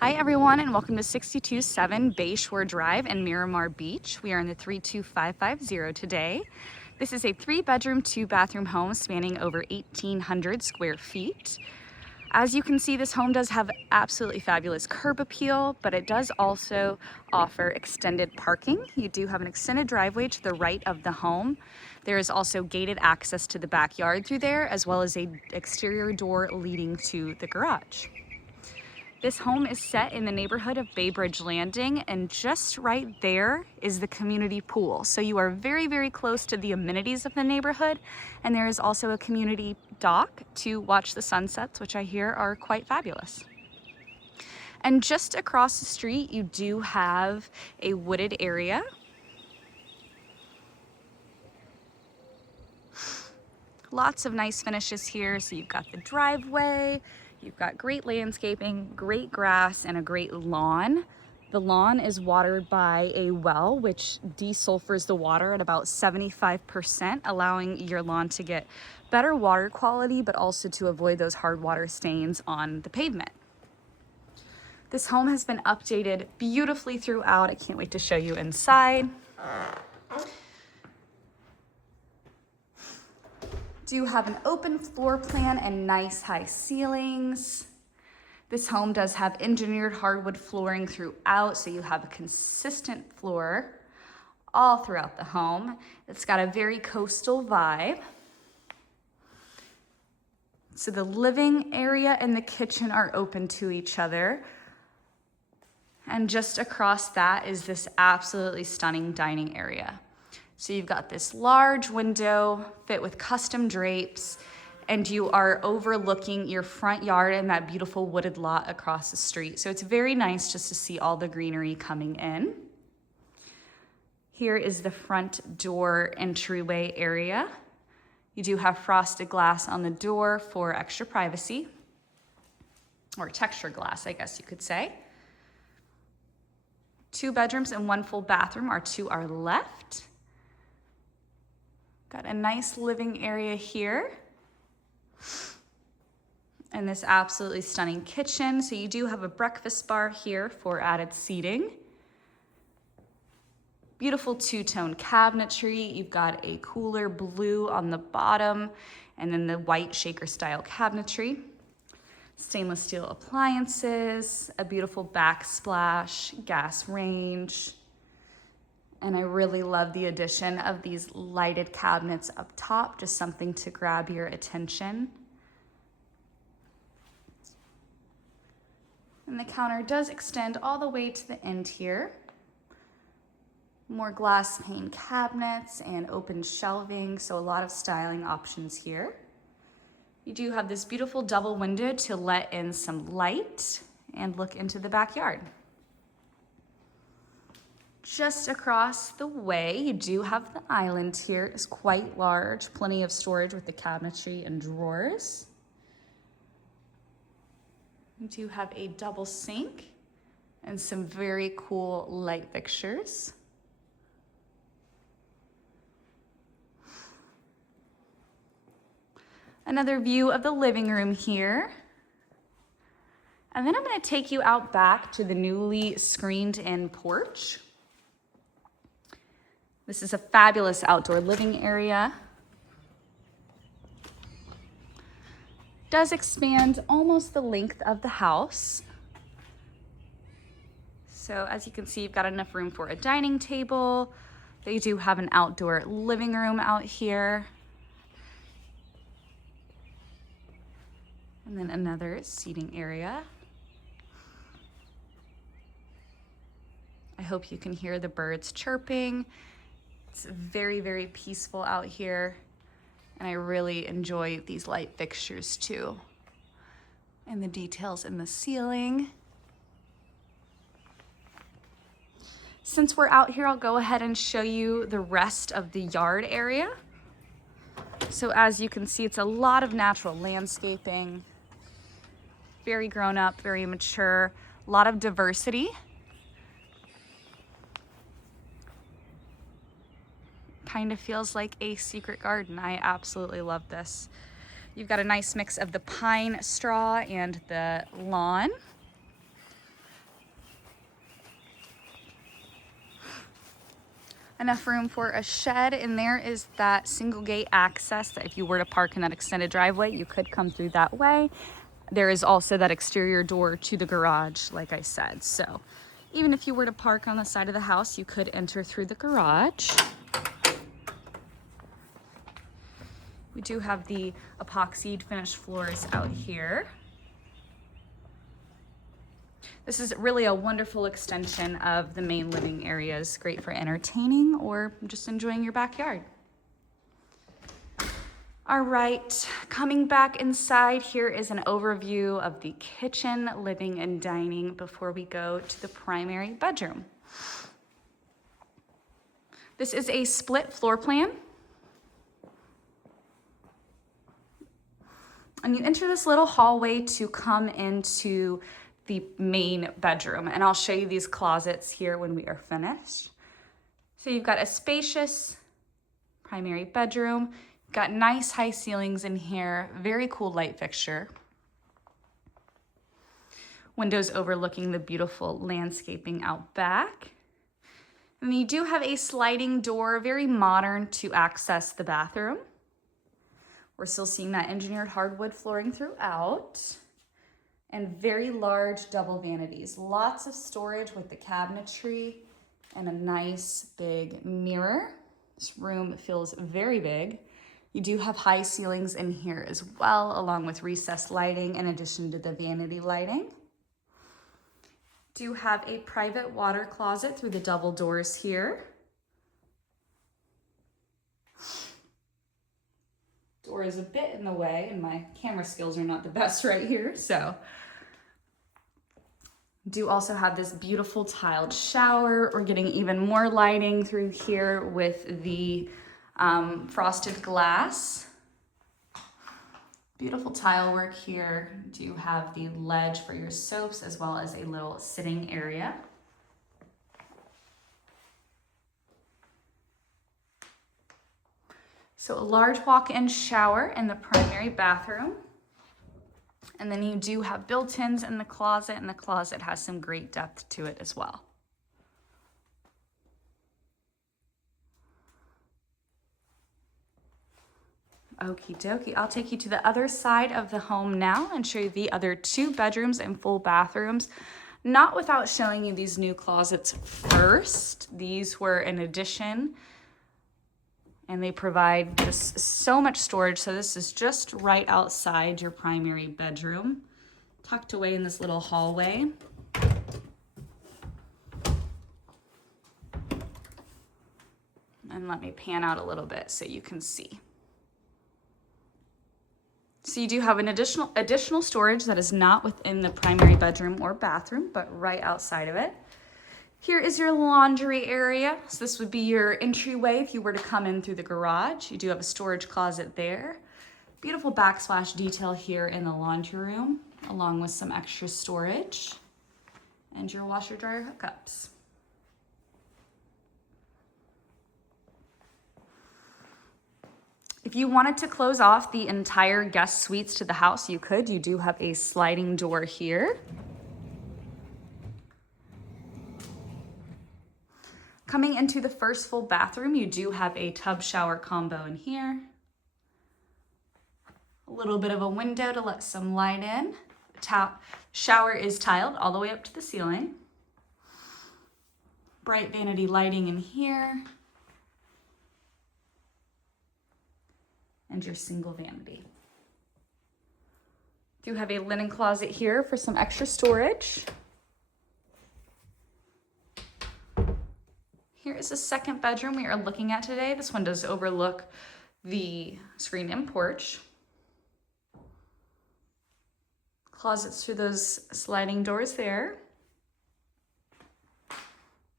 Hi everyone, and welcome to 627 Bayshore Drive in Miramar Beach. We are in the 32550 today. This is a 3-bedroom, 2-bathroom home spanning over 1,800 square feet. As you can see, this home does have absolutely fabulous curb appeal, but it does also offer extended parking. You do have an extended driveway to the right of the home. There is also gated access to the backyard through there, as well as an exterior door leading to the garage. This home is set in the neighborhood of Bay Bridge Landing, and just right there is the community pool. So you are very, very close to the amenities of the neighborhood, and there is also a community dock to watch the sunsets, which I hear are quite fabulous. And just across the street, you do have a wooded area. Lots of nice finishes here. So you've got the driveway, you've got great landscaping, great grass, and a great lawn. The lawn is watered by a well, which desulfurs the water at about 75%, allowing your lawn to get better water quality, but also to avoid those hard water stains on the pavement. This home has been updated beautifully throughout. I can't wait to show you inside. Do have an open floor plan and nice high ceilings. This home does have engineered hardwood flooring throughout, so you have a consistent floor all throughout the home. It's got a very coastal vibe. So the living area and the kitchen are open to each other. And just across that is this absolutely stunning dining area. So you've got this large window fit with custom drapes, and you are overlooking your front yard and that beautiful wooded lot across the street. So it's very nice just to see all the greenery coming in. Here is the front door entryway area. You do have frosted glass on the door for extra privacy, or texture glass, I guess you could say. 2 bedrooms and 1 full bathroom are to our left. Got a nice living area here. And this absolutely stunning kitchen. So you do have a breakfast bar here for added seating. Beautiful 2-tone cabinetry. You've got a cooler blue on the bottom, and then the white shaker style cabinetry. Stainless steel appliances, a beautiful backsplash, gas range. And I really love the addition of these lighted cabinets up top, just something to grab your attention. And the counter does extend all the way to the end here. More glass pane cabinets and open shelving, so a lot of styling options here. You do have this beautiful double window to let in some light and look into the backyard. Just across the way, you do have the island here. It's quite large, plenty of storage with the cabinetry and drawers. You do have a double sink and some very cool light fixtures. Another view of the living room here. And then I'm going to take you out back to the newly screened-in porch. This is a fabulous outdoor living area. Does expand almost the length of the house. So as you can see, you've got enough room for a dining table. They do have an outdoor living room out here. And then another seating area. I hope you can hear the birds chirping. It's very, very peaceful out here, and I really enjoy these light fixtures too. And the details in the ceiling. Since we're out here, I'll go ahead and show you the rest of the yard area. So as you can see, it's a lot of natural landscaping. Very grown up, very mature, a lot of diversity. Kind of feels like a secret garden. I absolutely love this. You've got a nice mix of the pine straw and the lawn. Enough room for a shed, and there is that single gate access that if you were to park in that extended driveway, you could come through that way. There is also that exterior door to the garage, like I said. So even if you were to park on the side of the house, you could enter through the garage. We do have the epoxied finished floors out here. This is really a wonderful extension of the main living areas, great for entertaining or just enjoying your backyard. All right, coming back inside, here is an overview of the kitchen, living, and dining before we go to the primary bedroom. This is a split floor plan. And you enter this little hallway to come into the main bedroom. And I'll show you these closets here when we are finished. So you've got a spacious primary bedroom. You've got nice high ceilings in here. Very cool light fixture. Windows overlooking the beautiful landscaping out back. And you do have a sliding door, very modern, to access the bathroom. We're still seeing that engineered hardwood flooring throughout, and very large double vanities. Lots of storage with the cabinetry and a nice big mirror. This room feels very big. You do have high ceilings in here as well, along with recessed lighting in addition to the vanity lighting. Do have a private water closet through the double doors here. Door is a bit in the way, and my camera skills are not the best right here, so. Do also have this beautiful tiled shower. We're getting even more lighting through here with the frosted glass. Beautiful tile work here. Do have the ledge for your soaps as well as a little sitting area. So a large walk-in shower in the primary bathroom. And then you do have built-ins in the closet, and the closet has some great depth to it as well. Okie dokie, I'll take you to the other side of the home now and show you the other 2 bedrooms and full bathrooms. Not without showing you these new closets first. These were an addition, and they provide just so much storage. So this is just right outside your primary bedroom, tucked away in this little hallway. And let me pan out a little bit so you can see. So you do have an additional storage that is not within the primary bedroom or bathroom, but right outside of it. Here is your laundry area. So this would be your entryway if you were to come in through the garage. You do have a storage closet there. Beautiful backsplash detail here in the laundry room, along with some extra storage and your washer dryer hookups. If you wanted to close off the entire guest suites to the house, you could. You do have a sliding door here. Coming into the first full bathroom, you do have a tub shower combo in here. A little bit of a window to let some light in. The shower is tiled all the way up to the ceiling. Bright vanity lighting in here. And your single vanity. Do have a linen closet here for some extra storage. Here is the second bedroom we are looking at today. This one does overlook the screened-in porch. Closets through those sliding doors there.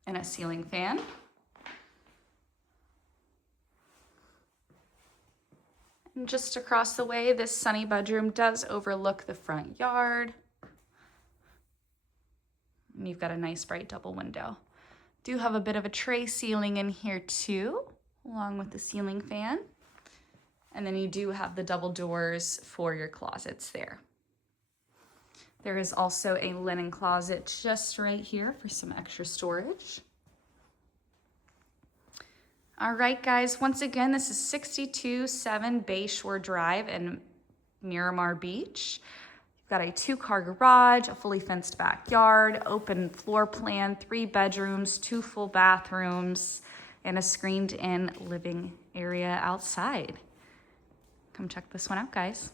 And a ceiling fan. And just across the way, this sunny bedroom does overlook the front yard. And you've got a nice bright double window. Do have a bit of a tray ceiling in here too, along with the ceiling fan. And then you do have the double doors for your closets there. There is also a linen closet just right here for some extra storage. All right, guys, once again, this is 62-7 Bayshore Drive in Miramar Beach. You've got a 2-car garage, a fully fenced backyard, open floor plan, 3 bedrooms, 2 full bathrooms, and a screened-in living area outside. Come check this one out, guys.